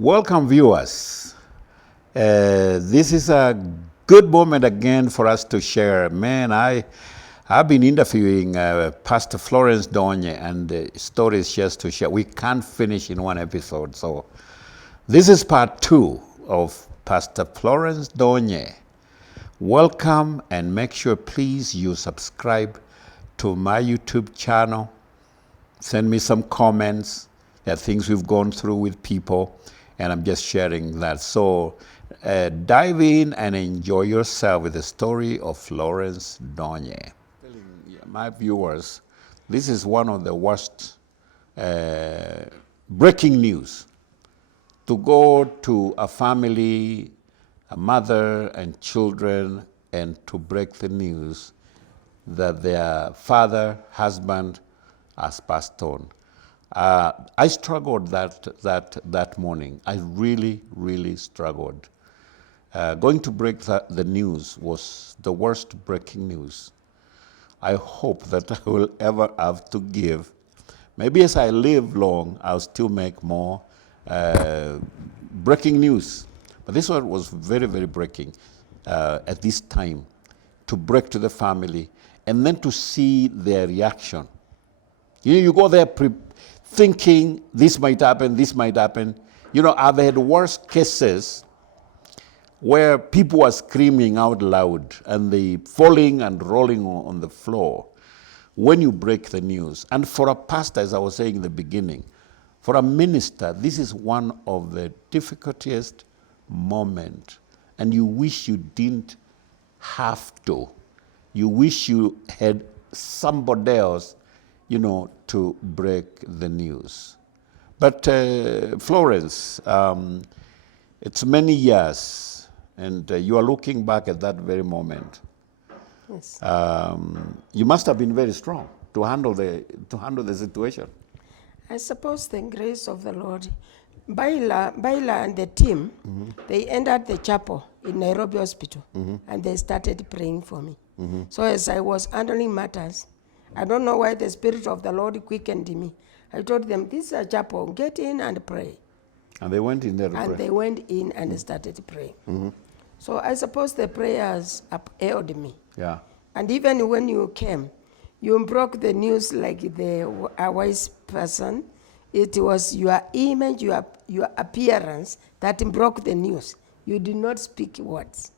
Welcome, viewers. This is a good moment again for us to share. Man, I've been interviewing Pastor Florence Ndonye, and the stories just to share. We can't finish in one episode, so this is part 2 of Pastor Florence Ndonye. Welcome, and make sure, please, you subscribe to my YouTube channel. Send me some comments. There are things we've gone through with people, and I'm just sharing that. So dive in and enjoy yourself with the story of Florence Ndonye. My viewers, this is one of the worst breaking news. To go to a family, a mother and children, and to break the news that their father, husband, has passed on. I struggled that morning. I really struggled. Going to break the news was the worst breaking news. I hope that I will ever have to give. Maybe as I live long, I'll still make more breaking news. But this one was very breaking at this time, to break to the family and then to see their reaction. You go there thinking this might happen, this might happen. I've had worse cases where people are screaming out loud and they falling and rolling on the floor when you break the news. And for a pastor, as I was saying in the beginning, for a minister, this is one of the difficultest moments. And you wish you didn't have to. You wish you had somebody else to break the news. But Florence, it's many years, and you are looking back at that very moment. Yes. You must have been very strong to handle the situation. I suppose the grace of the Lord. Baila and the team, they entered the chapel in Nairobi Hospital, and they started praying for me. So as I was handling matters, I don't know why the Spirit of the Lord quickened me. I told them, this is a chapel, get in and pray. And they went in there to pray. And they went in and started praying. So I suppose the prayers upheld me. Yeah. And even when you came, you broke the news like a wise person. It was your image, your appearance that broke the news. You did not speak words.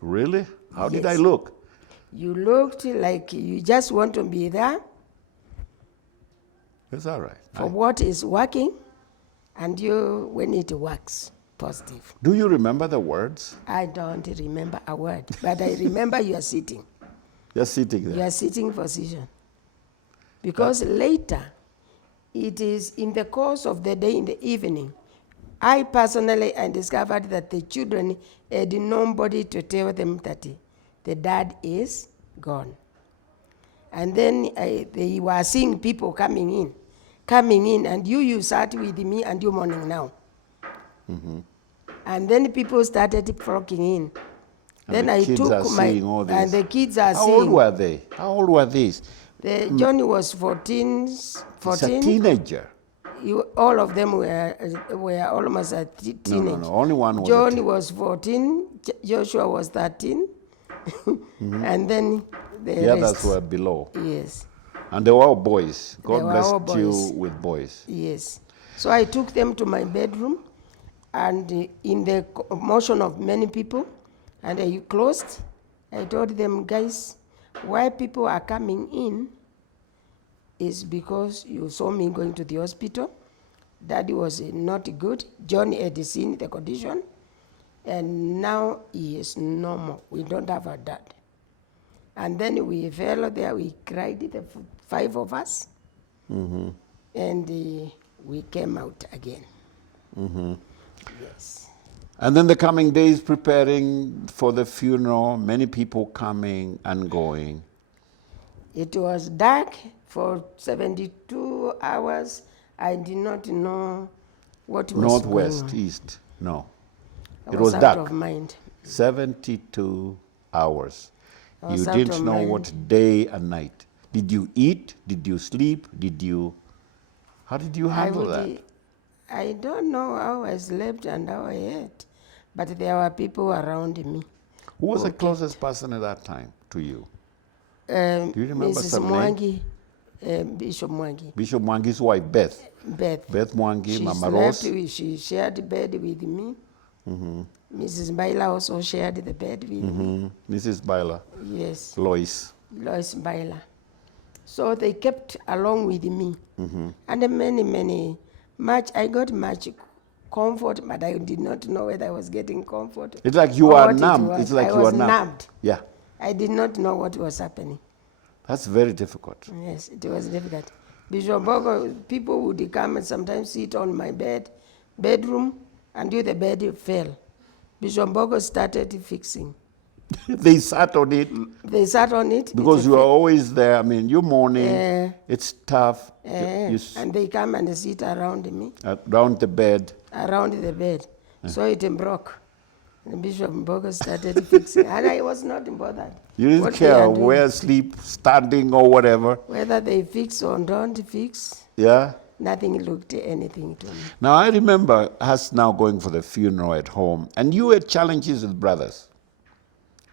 Really? How did I Yes. look? You looked like you just want to be there It's all right. for what is working, and you when it works positive. Do you remember the words? I don't remember a word, but I remember you are sitting. You're sitting there. You are sitting position. Because later, it is in the course of the day in the evening, I personally I discovered that the children had nobody to tell them that the dad is gone. And then they were seeing people coming in, and you sat with me and you morning now. And then people started flocking in. And then the I kids took are my, seeing all this. and the kids are How seeing. old were they? How old were these? Johnny was 14. It's a teenager. All of them were almost a teenage. No. Only one was Johnny was 14, Joshua was 13, and then The others were below. Yes. And they were all boys. They God were all blessed you boys. with boys. Yes. So I took them to my bedroom, and in the motion of many people, and I closed. I told them, guys, why people are coming in is because you saw me going to the hospital. Daddy was not good. Johnny had seen the condition, and now he is normal. We don't have a dad. And then we fell there, we cried, the 5 of us, and we came out again. Yes. And then the coming days preparing for the funeral, many people coming and going. It was dark for 72 hours. I did not know what was Northwest, going on. east, no. I It was out dark. of mind. 72 hours. I was You out didn't of know mind. what day and night. Did you eat? Did you sleep? How did you handle that? I don't know how I slept and how I ate, but there were people around me. Who was the Okay. closest person at that time to you? Do you remember Mrs. some name? Mwangi, Bishop Mwangi, Bishop Mwangi's wife, Beth. Beth. Beth Mwangi, She Mama slept, Rose. she shared bed with me. Mrs. Baila also shared the bed with me. Mrs. Byler, Yes, Lois. Lois Baila. So they kept along with me. And I got much comfort, but I did not know whether I was getting comfort. It's like you or are what it numb. was. It's like I you was are numb. numbed. Yeah, I did not know what was happening. that's very difficult. Yes, it was difficult. Bishop Bogo, people would come and sometimes sit on my bedroom, until the bed fell. Bishop Bogo started fixing. They sat on it They sat on it. because you are always there. I mean, you're mourning. It's tough. And they come and sit around me, Around the bed. around the bed. So it broke. And Bishop Bogo started fixing. And I was not bothered. You didn't what they care are doing. where sleep, standing or whatever. Whether they fix or don't fix, Yeah. nothing looked anything to me. Now I remember us now going for the funeral at home, and you had challenges with brothers.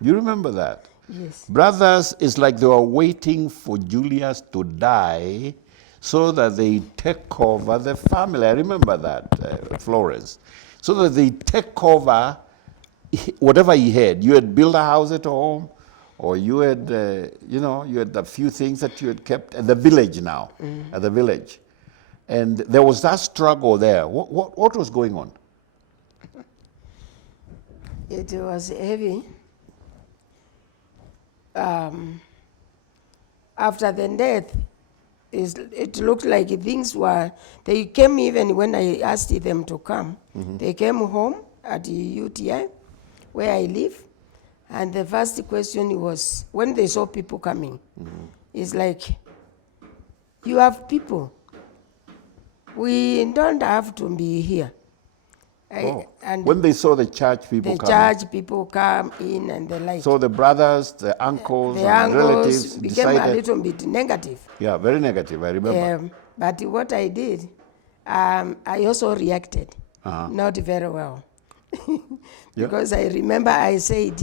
You remember that? Yes. Brothers, it's like they were waiting for Julius to die so that they take over the family. I remember that, Florence. So that they take over whatever he had. You had built a house at home, or you had, you had a few things that you had kept at the village now, at the village. And there was that struggle there. What was going on? It was heavy. After the death, it looked like things were, they came even when I asked them to come. They came home at the UTI, where I live, and the first question was, when they saw people coming, it's like, you have people. We don't have to be here. And When they saw the church people the coming, church people come in and the like. so the brothers, the uncles, The and uncles relatives became a decided. little bit negative. Yeah, very negative. I remember. But what I did, I also reacted, not very well. Because I remember I said,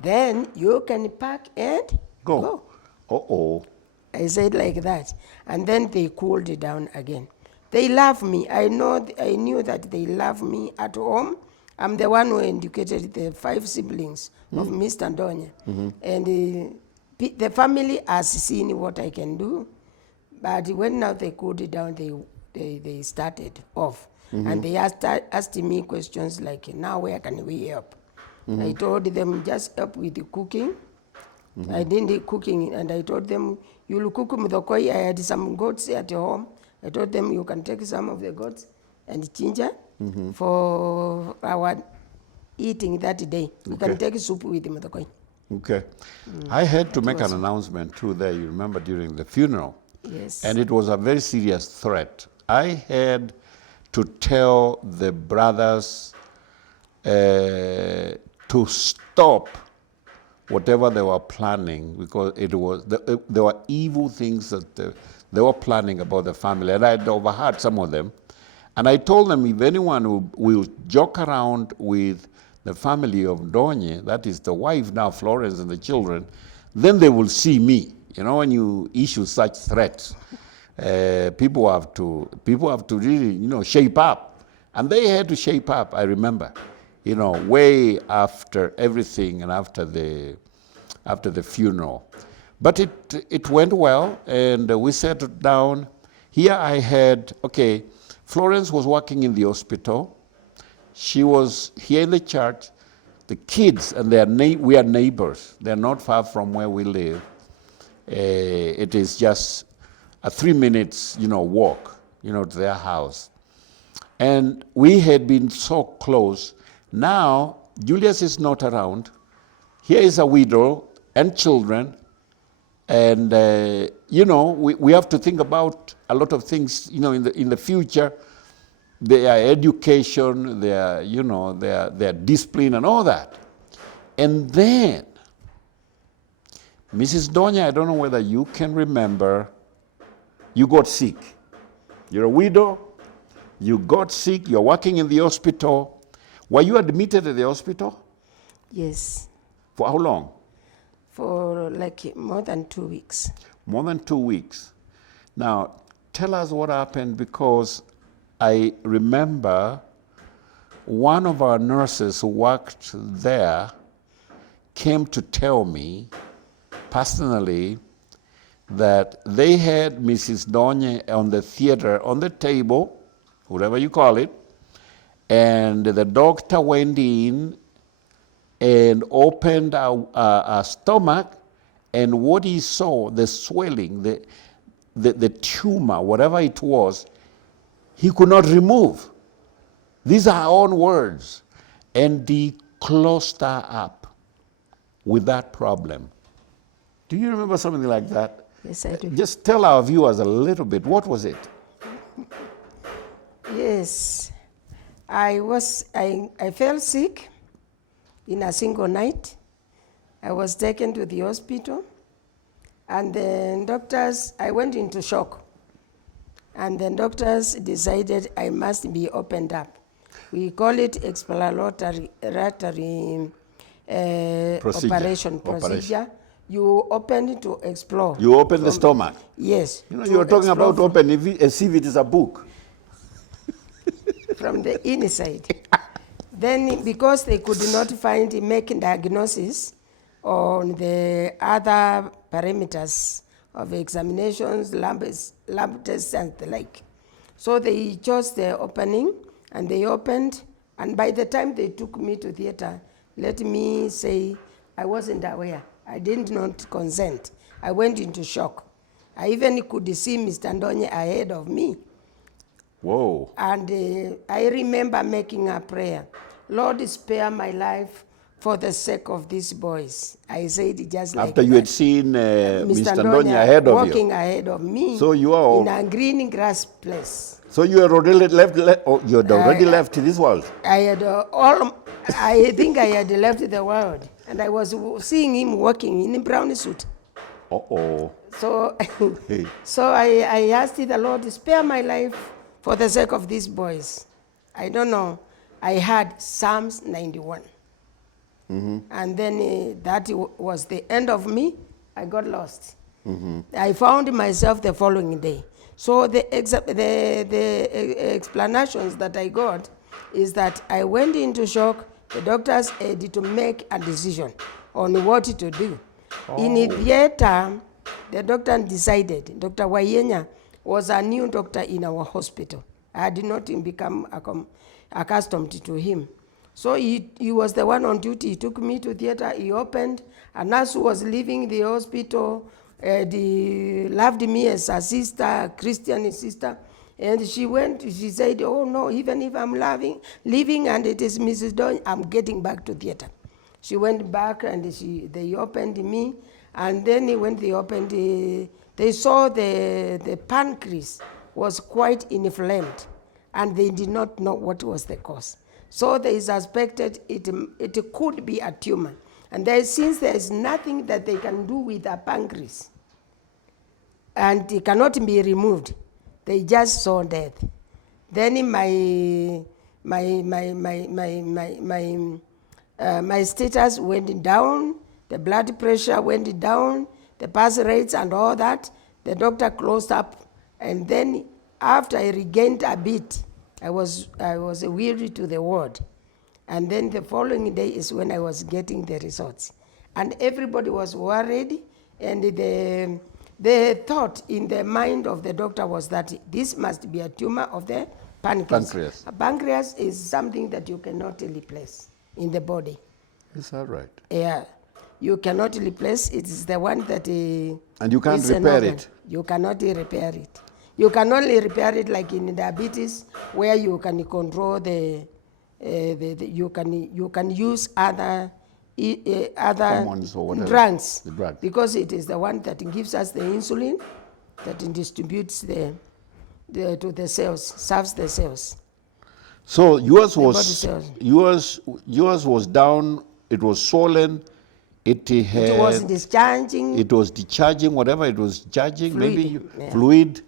then you can pack and go. Uh-oh. I said like that. And then they cooled down again. They love me. I knew that they love me at home. I'm the one who educated the 5 siblings of Mr. Ndonye. And the family has seen what I can do. But when now they cooled down, they started off. And they asked me questions like, now where can we help? I told them, just help with the cooking. I did the cooking, and I told them, you'll cook mudokoi. I had some goats at home. I told them, you can take some of the goats and ginger for our eating that day. You can take soup with mudokoi. Okay. I had to make an announcement too there, you remember, during the funeral. Yes. And it was a very serious threat. I had to tell the brothers to stop whatever they were planning, because there were evil things that they were planning about the family. And I had overheard some of them. And I told them, if anyone will joke around with the family of Ndonye, that is the wife now, Florence, and the children, then they will see me. You know, when you issue such threats, people have to really, shape up. And they had to shape up, I remember, way after everything and after the funeral. But it went well, and we settled down. Here I had, Florence was working in the hospital. She was here in the church. The kids, and we are neighbors. They're not far from where we live. It is just a 3 minutes, walk, to their house. And we had been so close. Now, Julius is not around. Here is a widow and children. And, we have to think about a lot of things, in the future, their education, their discipline and all that. And then, Mrs. Ndonye, I don't know whether you can remember, you got sick. You're a widow, You got sick, you're working in the hospital. Were you admitted at the hospital? Yes, For how long? for like more than 2 weeks. More than 2 weeks. Now, tell us what happened, because I remember one of our nurses who worked there came to tell me personally that they had Mrs. Ndonye on the theater, on the table, whatever you call it, and the doctor went in and opened a stomach, and what he saw, the swelling, the tumor, whatever it was, he could not remove. These are our own words. And he closed her up with that problem. Do you remember something like that? Yes, I do. Just tell our viewers a little bit. What was it? Yes, I fell sick in a single night. I was taken to the hospital, and the doctors, I went into shock. And the doctors decided I must be opened up. We call it exploratory operation procedure. You open to explore. You open the stomach. Yes. You know, you're talking about open as if it is a book. From the inside. Then, because they could not make diagnosis on the other parameters of examinations, lab tests, and the like. So they chose the opening, and they opened, and by the time they took me to theater, let me say, I wasn't aware. I did not consent. I went into shock. I even could see Mr. Ndonye ahead of me. Whoa. And I remember making a prayer. Lord, spare my life for the sake of these boys. I said it just like After you had seen Mr. Ndonye ahead of you. Walking ahead of me. So you are in a green grass place. So you had already left this world. I had I think I had left the world, and I was seeing him walking in a brown suit. Uh-oh. So, Hey. so I asked the Lord to spare my life for the sake of these boys. I don't know. I had Psalms 91. And then that was the end of me. I got lost. I found myself the following day. So the explanations that I got is that I went into shock. The doctors had to make a decision on what to do. In the theater, the doctor decided, Dr. Wayenya was a new doctor in our hospital. I did not become accustomed to him. So he was the one on duty. He took me to theater, he opened. A nurse who was leaving the hospital, loved me as a sister, a Christian sister. And she said, oh no, even if I'm leaving and it is Mrs. Ndonye, I'm getting back to theater. She went back and they opened me. And then when they opened, they saw the pancreas was quite inflamed, and they did not know what was the cause. So they suspected it could be a tumor. And since there is nothing that they can do with a pancreas, and it cannot be removed, they just saw death. Then my status went down, the blood pressure went down, the pulse rates and all that. The doctor closed up, and then after I regained a bit, I was wheeled to the ward. And then the following day is when I was getting the results. And everybody was worried, and the thought in the mind of the doctor was that this must be a tumor of the pancreas. A pancreas is something that you cannot replace in the body. Is that right? Yeah. You cannot replace it. Is the one that and you can't repair it. You cannot repair it. You can only repair it like in diabetes, where you can control you can use other hormones or whatever. drugs, the drugs, because it is the one that gives us the insulin that distributes to the cells, serves the cells. So yours was down. It was swollen. It was discharging. It was discharging, whatever it was discharging, fluid, maybe fluid.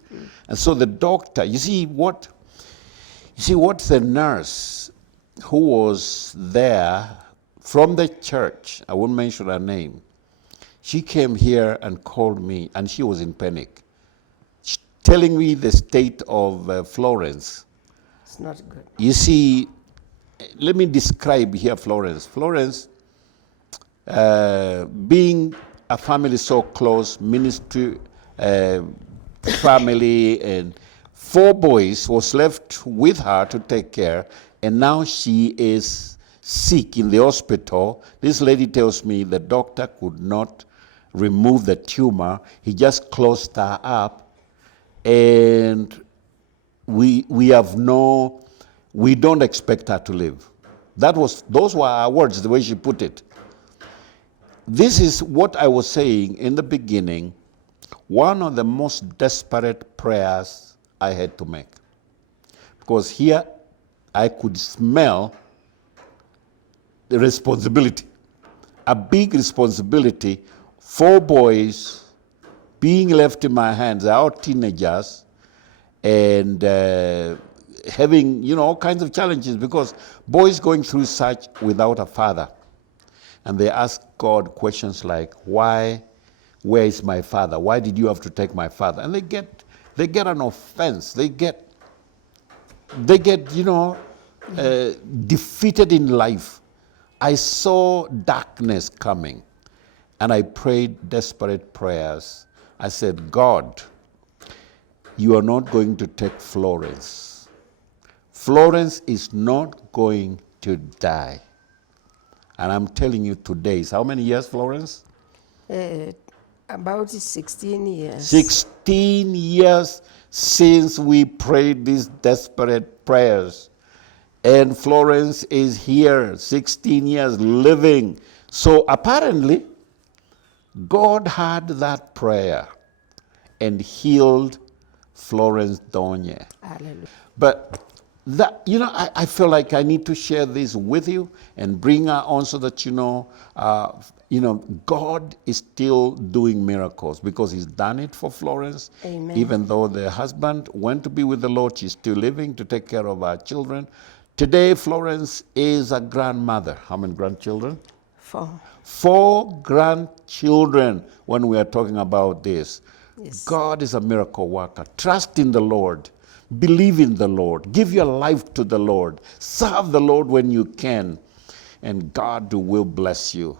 And so the doctor, you see what? You see, what the nurse who was there from the church, I won't mention her name, she came here and called me, and she was in panic, telling me the state of Florence. It's not good. You see, let me describe here Florence. Florence, being a family so close, ministry, family, and 4 boys was left with her to take care, and now she is sick in the hospital. This lady tells me the doctor could not remove the tumor. He just closed her up, and we don't expect her to live. Those were her words, the way she put it. This is what I was saying in the beginning, one of the most desperate prayers I had to make. Because here I could smell the responsibility, a big responsibility. 4 boys being left in my hands, they're all teenagers, and having, all kinds of challenges, because boys going through such without a father. And they ask God questions like, why, where is my father? Why did you have to take my father? And they get an offense. They get defeated in life. I saw darkness coming, and I prayed desperate prayers. I said, God, you are not going to take Florence. Florence is not going to die. And I'm telling you today, how many years, Florence? About 16 years. 16 years since we prayed these desperate prayers. And Florence is here, 16 years living. So apparently, God heard that prayer and healed Florence Ndonye. Hallelujah. But that, I feel like I need to share this with you and bring her on so that God is still doing miracles, because He's done it for Florence. Amen. Even though the husband went to be with the Lord, she's still living to take care of our children. Today, Florence is a grandmother. How many grandchildren? 4. 4 grandchildren when we are talking about this. Yes. God is a miracle worker. Trust in the Lord. Believe in the Lord. Give your life to the Lord. Serve the Lord when you can, and God will bless you.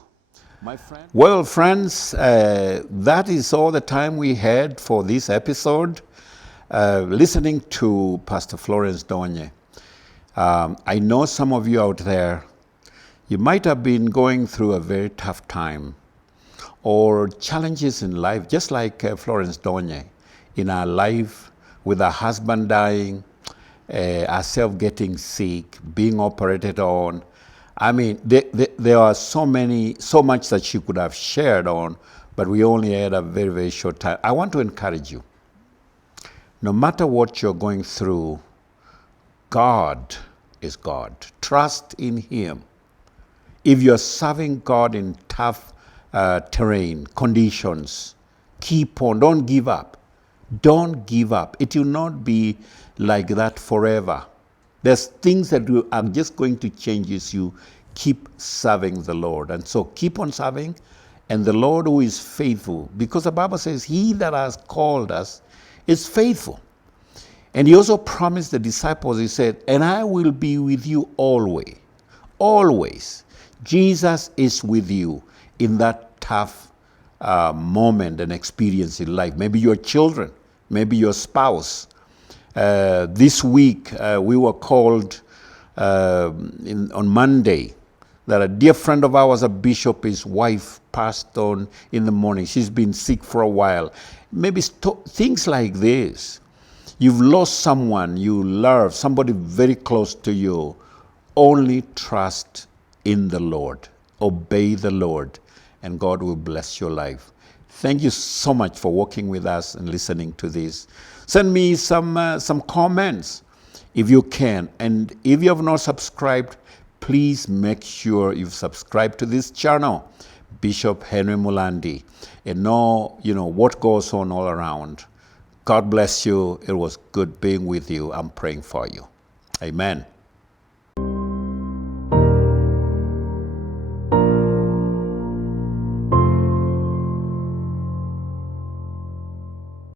My friend? Well, friends, that is all the time we had for this episode. Listening to Pastor Florence Ndonye. I know some of you out there, you might have been going through a very tough time or challenges in life, just like Florence Ndonye in her life, with her husband dying, herself getting sick, being operated on. I mean, there are so much that she could have shared on, but we only had a very, very short time. I want to encourage you. No matter what you're going through, God is God. Trust in Him. If you're serving God in tough terrain, conditions, keep on. Don't give up. Don't give up. It will not be like that forever. There's things that are just going to change as you keep serving the Lord. And so keep on serving. And the Lord who is faithful, because the Bible says, He that has called us is faithful. And He also promised the disciples, He said, and I will be with you always. Always. Jesus is with you in that tough moment and experience in life. Maybe your children, maybe your spouse. This week we were called on Monday that a dear friend of ours, a bishop, his wife passed on in the morning. She's been sick for a while. Maybe things like this. You've lost someone you love, somebody very close to you. Only trust in the Lord. Obey the Lord, and God will bless your life. Thank you so much for walking with us and listening to this. Send me some comments if you can. And if you have not subscribed, please make sure you've subscribed to this channel, Bishop Henry Mulandi, and know what goes on all around. God bless you. It was good being with you. I'm praying for you. Amen.